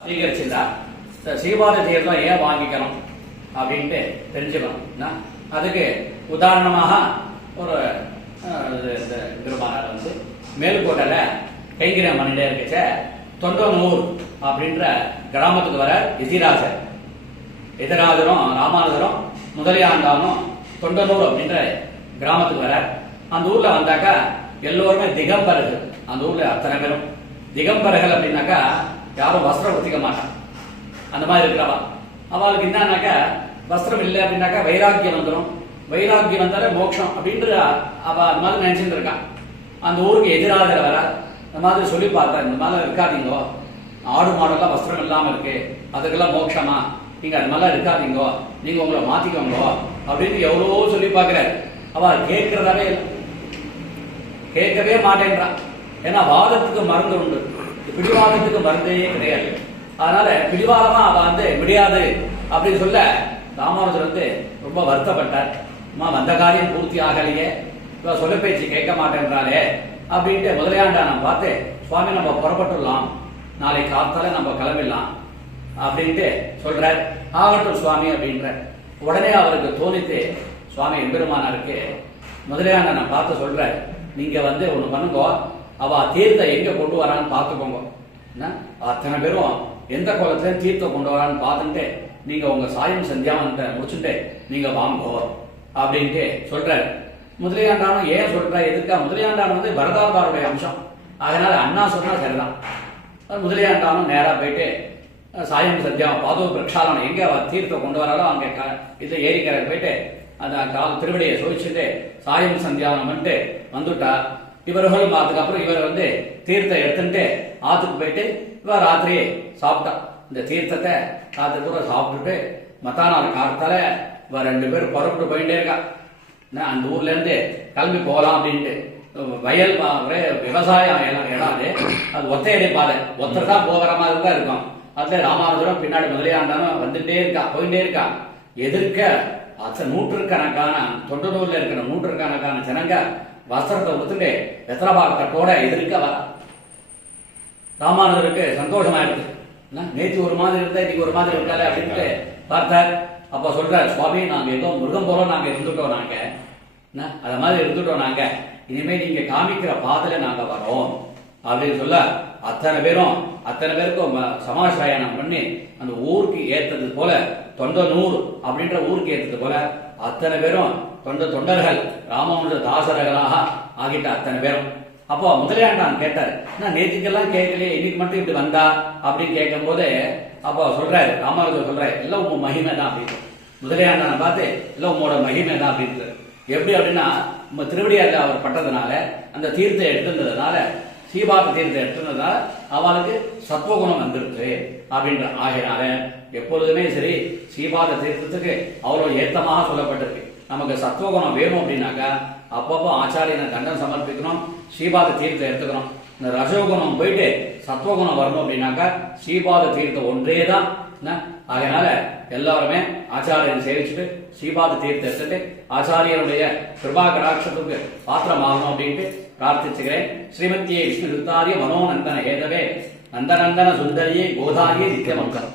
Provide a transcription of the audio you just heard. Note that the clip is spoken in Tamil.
ஸ்வீகரிச்சிருந்தா இந்த சீபாத தீர்த்தம் ஏன் வாங்கிக்கணும் அப்படின்ட்டு தெரிஞ்சுக்கணும். அதுக்கு உதாரணமாக ஒரு பெருமானார் வந்து மேல்கோட்டையில் கைங்கரியம் பண்ணிட்டே இருக்கச்ச தொண்டனூர் அப்படின்ற கிராமத்துக்கு வர எதிராஜரும் ராமானுஜரும் முதலியாண்டானும் தொண்டனூர் அப்படின்ற கிராமத்துக்கு வர அந்த ஊர்ல வந்தாக்கா எல்லோருமே திகம்பர்கள். அந்த ஊர்ல அத்தனை பேரும் திகம்பர்கள் அப்படின்னாக்கா யாரும் வஸ்திரம் ஒத்திக்க மாட்டான். அந்த மாதிரி இருக்கிறவா அவளுக்கு என்னன்னாக்கா வஸ்திரம் இல்லை அப்படின்னாக்கா வைராக்கியம் வந்துடும். வைராக்கியம் வந்தாலே மோட்சம் அப்படின்ற அவ அந்த மாதிரி நினைச்சுட்டு இருக்கான். அந்த ஊருக்கு எதிராக வர இந்த மாதிரி சொல்லி பார்த்தா இந்த மாதிரி இருக்காதீங்கோ, ஆடு மாடெல்லாம் வஸ்திரம் இல்லாம இருக்கு, அதுக்கெல்லாம் மோட்சமா, நீங்க அது மாதிரிலாம் இருக்காதீங்கோ, நீங்க உங்களை மாத்திக்கோங்கோ அப்படின்னு எவ்வளவோ சொல்லி பார்க்கிறாரு. அவ கேட்கிறதாவே இல்லை, கேட்கவே மாட்டேன்றான். ஏன்னா வாதத்துக்கு மருந்து உண்டு, பிடிவாதத்துக்கு மருந்தே கிடையாது. அதனால பிடிவாதமா அவ வந்து முடியாது அப்படின்னு சொல்ல ராமானுஜர் வந்து ரொம்ப வருத்தப்பட்டார். வந்த காரியம் பூர்த்தி ஆகலையே, இவ சொல்ல பேச்சு கேட்க மாட்டேன்றாளே அப்படின்ட்டு முதலியாண்டான பார்த்து, சுவாமி நம்ம புறப்பட்டுடலாம், நாளை காத்தால நம்ம கிளம்பிடலாம் அப்படின்ட்டு சொல்றார். ஆகட்டும் சுவாமி அப்படின்ற உடனே அவருக்கு தோணித்து சுவாமி எம்பெருமானாருக்கு முதலியாண்டான பார்த்து சொல்ற, நீங்க வந்து ஒண்ணு பண்ணுங்க, அவ தீர்த்த எங்க கொண்டு வரான்னு பார்த்துக்கோங்க. அத்தனை பேரும் எந்த குளத்துல தீர்த்தம் கொண்டு வரான்னு பார்த்துட்டு நீங்க உங்க சாயம் சந்தியாவனத்தை முடிச்சுட்டு நீங்க வாங்கோ அப்படின்ட்டு சொல்றாரு. முதலியாண்டானும் ஏன் சொல்ற, எதுக்கா, முதலியாண்டான் வந்து பரதாபாருடைய அம்சம், அதனால அண்ணா சொன்னா சரிதான். முதலியாண்டானும் நேரா போயிட்டு சாயம் சந்தியாவன் பாதோ பிரக்ஷாலனம் எங்க தீர்த்தம் கொண்டு வராலோ அங்க இதுல ஏரிக்கரை போயிட்டு அந்த கால திருவடியை சோதிச்சுட்டு சாயம் சந்தியாவனம் பண்ணிட்டு வந்துட்டா. இவர்களும் அதுக்கப்புறம் இவர் வந்து தீர்த்தம் எடுத்துட்டு ஆத்துக்கு போயிட்டு இவர் ராத்திரியே சாப்பிட்டா. இந்த தீர்த்தத்தை ராத்திரி கூட சாப்பிட்டுட்டு மத்தானார் காலத்தால இவர் 2 பேரும் புறப்பட்டு போயிட்டே இருக்கா. அந்த ஊர்ல இருந்து கிளம்பி போகலாம் அப்படின்ட்டு. வயல் விவசாயம் இடம் அது ஒத்தையடி பாதை, ஒத்தர் தான் போகிற மாதிரி தான் இருக்கும். அதுல ராமானுஜரும் பின்னாடி முதலியாண்டானும் வந்துட்டே இருக்கா, போயிட்டே இருக்கா. எதிர்க்க நூற்றுக்கணக்கான தொண்டனூர்ல இருக்கிற நூற்றுக்கணக்கான ஜனங்க வஸ்திரத்தை உடுத்துட்டு வெத்தரபாகத்தோட எதிர்க்க வர. ராமானுஜருக்கு சந்தோஷமா இருக்கு. நேற்று ஒரு மாதிரி இருந்தா இன்னைக்கு ஒரு மாதிரி இருக்காரு அப்படின்ட்டு பார்த்தார். அப்ப சொல்றாரு, சுவாமி நாங்க ஏதோ மிருகம் போல நாங்க இருந்துட்டோம், நாங்க அத மாதிரி இருந்துட்டோம், நாங்க இனிமே நீங்க காமிக்கிற பாதையில நாங்க வரோம் அப்படின்னு சொல்ல அத்தனை பேருக்கும் சமாசாயனம் பண்ணி அந்த ஊருக்கு ஏற்றது போல, தொண்டனூர் அப்படின்ற ஊருக்கு ஏற்றது போல அத்தனை பேரும் தொண்டர்கள் ராமானுஜ தாசர்களாக ஆகிட்ட அத்தனை பேரும். அப்போ முதலியாண்டான் கேட்டார், நேற்றுக்கெல்லாம் கேட்கலையே, இன்னைக்கு மட்டும் இப்படி வந்தா அப்படின்னு கேட்கும் போது அப்போ சொல்றாரு, ராமானுஜர் சொல்றாரு, எல்லாம் உங்க மகிமை தான் அப்படின்னு. முதலியாண்டான பார்த்து எல்லாம் உங்களோட மகிமை தான் அப்படின்னு. எப்படி அப்படின்னா நம்ம திருவடியாரில் அவர் பட்டதுனால, அந்த தீர்த்தை எடுத்துனதுனால, சீபாத தீர்த்தை எடுத்துனதுனால அவளுக்கு சத்துவகுணம் வந்துருச்சு அப்படின்ற ஆகினால எப்பொழுதுமே சரி சீபாத தீர்த்தத்துக்கு அவ்வளவு ஏத்தமாக சொல்லப்பட்டிருக்கு. நமக்கு சத்துவகுணம் வேணும் அப்படின்னாக்கா அப்பப்போ ஆச்சாரியனை தண்டம் சமர்ப்பிக்கணும், ஸ்ரீபாத தீர்த்தம் எடுத்துக்கணும். இந்த ரசோகுணம் போயிட்டு சத்துவகுணம் வரணும் அப்படின்னாக்கா ஸ்ரீபாத தீர்த்தம் ஒன்றே தான். அதனால எல்லாருமே ஆச்சாரியனை சேவிச்சுட்டு ஸ்ரீபாத தீர்த்தம் எடுத்துட்டு ஆச்சாரியனுடைய கிருபா கடாட்சத்துக்கு பாத்திரமாகணும் அப்படின்ட்டு பிரார்த்திச்சுக்கிறேன். ஸ்ரீமத்தியே விஷ்ணு சுத்தாரிய மனோநந்தன ஹேதவே நந்தநந்தன சுந்தரியே கோதாரியே நித்தியமங்கலம்.